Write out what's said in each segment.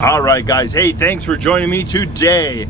All right, guys. Hey, thanks for joining me today.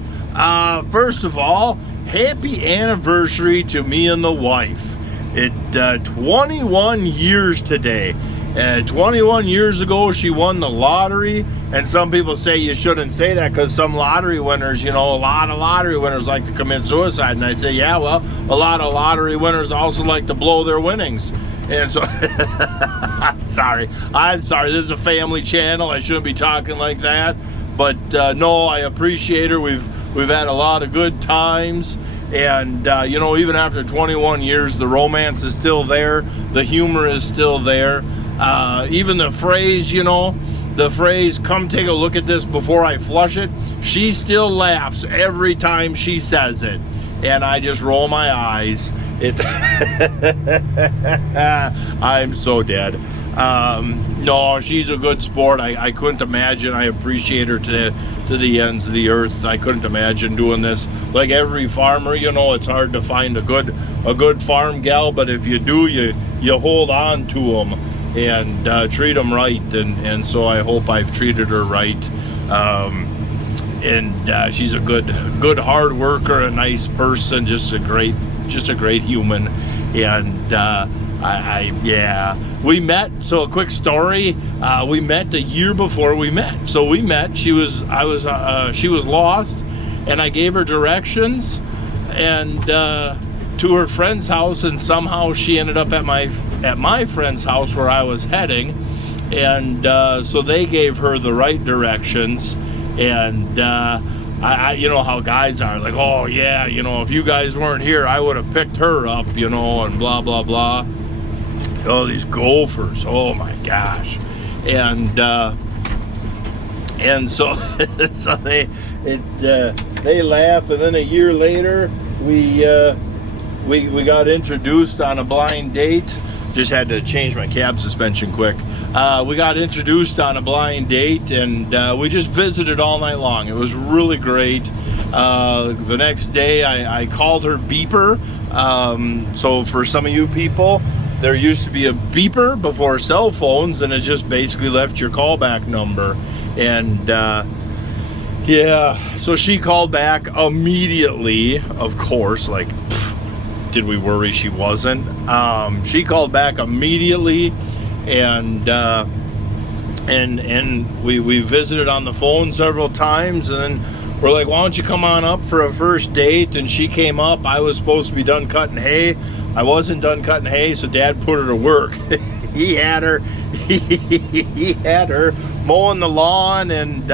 First of all, happy anniversary to me and the wife. 21 years today. 21 years ago, she won the lottery. And some people say you shouldn't say that because some lottery winners, a lot of lottery winners like to commit suicide. And I say, yeah, well, a lot of lottery winners also like to blow their winnings. And so, I'm sorry. This is a family channel. I shouldn't be talking like that. But no, I appreciate her. We've had a lot of good times. And, even after 21 years, the romance is still there. The humor is still there. Even the phrase, come take a look at this before I flush it. She still laughs every time she says it. And I just roll my eyes. I'm so dead. No, she's a good sport. I couldn't imagine. I appreciate her to the ends of the earth. I couldn't imagine doing this. Like every farmer, it's hard to find a good farm gal, but if you do, you hold on to them and treat them right. And so I hope I've treated her right. And she's a good hard worker, a nice person, just a great human. And we met. So a quick story. We met the year before we met. So we met. She was lost, and I gave her directions and to her friend's house, and somehow she ended up at my friend's house where I was heading, and so they gave her the right directions. And I how guys are, like, oh yeah, if you guys weren't here, I would have picked her up, and blah blah blah. Oh, these Gophers, oh my gosh. And so so they laugh, and then a year later we got introduced on a blind date. Just had to change my cab suspension quick. We got introduced on a blind date, and we just visited all night long. It was really great. The next day, I called her beeper. So for some of you people, there used to be a beeper before cell phones, and it just basically left your callback number. And so she called back immediately, of course, like, did we worry she wasn't? She called back immediately, and we visited on the phone several times, and then we're like, why don't you come on up for a first date? And she came up. I was supposed to be done cutting hay. I wasn't done cutting hay, so Dad put her to work. he had her mowing the lawn and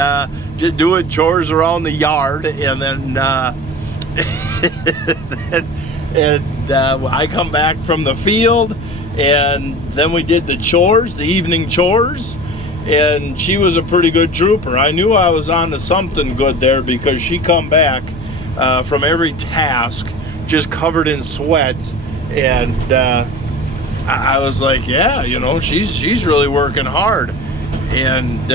just doing chores around the yard, and then I come back from the field, and then we did the evening chores, and she was a pretty good trooper. I knew I was on to something good there, because she come back from every task just covered in sweat, and I was like, yeah, she's really working hard. And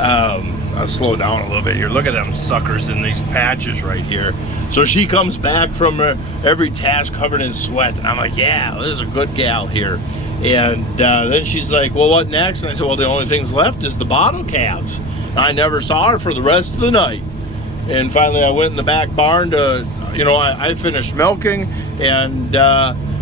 I'll slow down a little bit here. Look at them suckers in these patches right here. So she comes back from every task covered in sweat, and I'm like, yeah, this is a good gal here. And then she's like, well, what next? And I said, well, the only things left is the bottle calves. I never saw her for the rest of the night. And finally I went in the back barn to, I finished milking and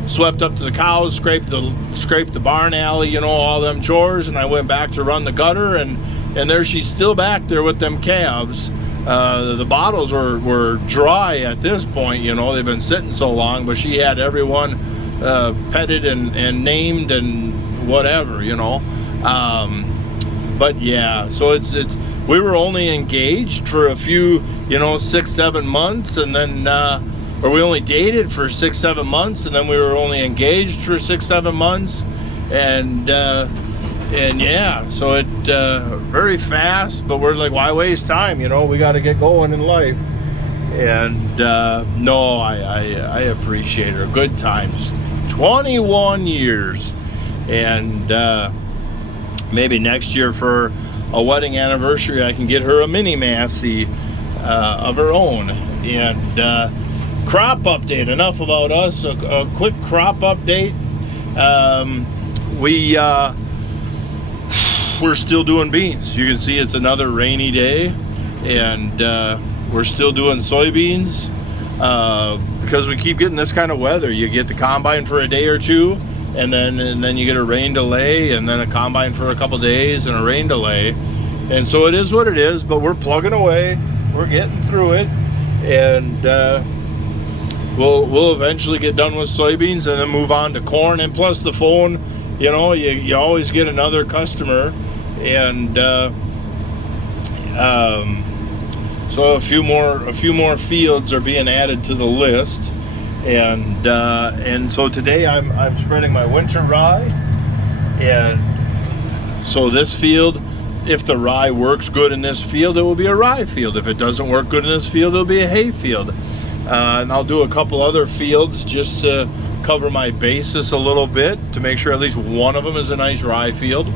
swept up to the cows, scraped the barn alley, all them chores, and I went back to run the gutter, and there she's still back there with them calves. The bottles were dry at this point, they've been sitting so long, but she had everyone petted and named and whatever, but yeah, so it's we were only engaged for a few 6-7 months, and then or we only dated for 6-7 months, and then we were only engaged for 6-7 months, and yeah, so it very fast, but we're like, why waste time? We got to get going in life. And no, I appreciate her. Good times. 21 years. And maybe next year for a wedding anniversary, I can get her a mini Massey of her own. And crop update. Enough about us. A quick crop update. We we're still doing beans. You can see it's another rainy day, and we're still doing soybeans because we keep getting this kind of weather. You get the combine for a day or two, and then you get a rain delay, and then a combine for a couple days and a rain delay. And so it is what it is, but we're plugging away. We're getting through it, and we'll eventually get done with soybeans and then move on to corn. And plus the phone, you know, you always get another customer, and so a few more fields are being added to the list, and so today I'm spreading my winter rye. And so this field, if the rye works good in this field, it will be a rye field. If it doesn't work good in this field, it'll be a hay field. And I'll do a couple other fields just to cover my basis a little bit, to make sure at least one of them is a nice rye field.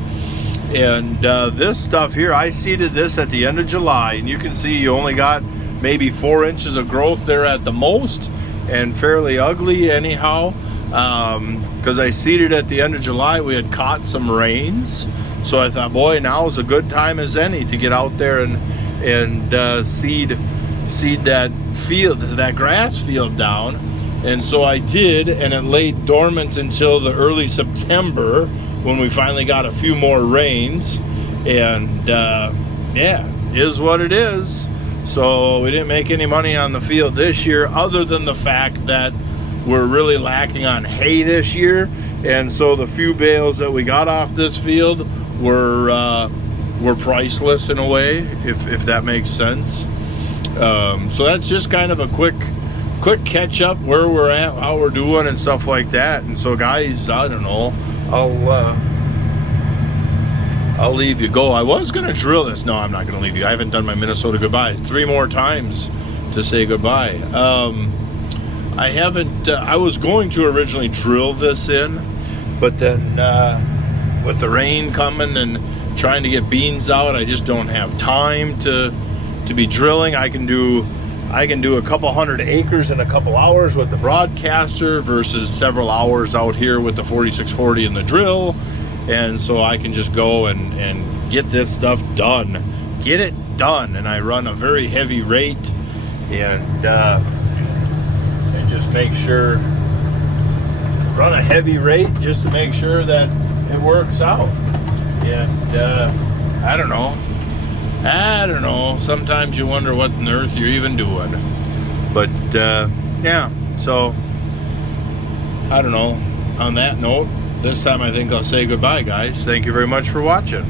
And this stuff here, I seeded this at the end of July, and you can see you only got maybe 4 inches of growth there at the most, and fairly ugly anyhow, because I seeded at the end of July. We had caught some rains, so I thought, boy, now is a good time as any to get out there and seed that field, that grass field down. And so I did, and it lay dormant until the early September, when we finally got a few more rains. And yeah, is what it is. So we didn't make any money on the field this year, other than the fact that we're really lacking on hay this year. And so the few bales that we got off this field were priceless in a way, if that makes sense. So that's just kind of a quick catch up where we're at, how we're doing, and stuff like that. And so, guys, I don't know, I'll leave you go. I was gonna drill this. No, I'm not gonna leave you. I haven't done my Minnesota goodbye 3 more times to say goodbye. I haven't. I was going to originally drill this in, but then with the rain coming and trying to get beans out, I just don't have time to be drilling. I can do a couple hundred acres in a couple hours with the broadcaster versus several hours out here with the 4640 and the drill. And so I can just go and get this stuff done. Get it done. And I run a very heavy rate, and just make sure, run a heavy rate just to make sure that it works out. And I don't know. Sometimes you wonder what on earth you're even doing. But yeah, so I don't know. On that note, this time I think I'll say goodbye, guys. Thank you very much for watching.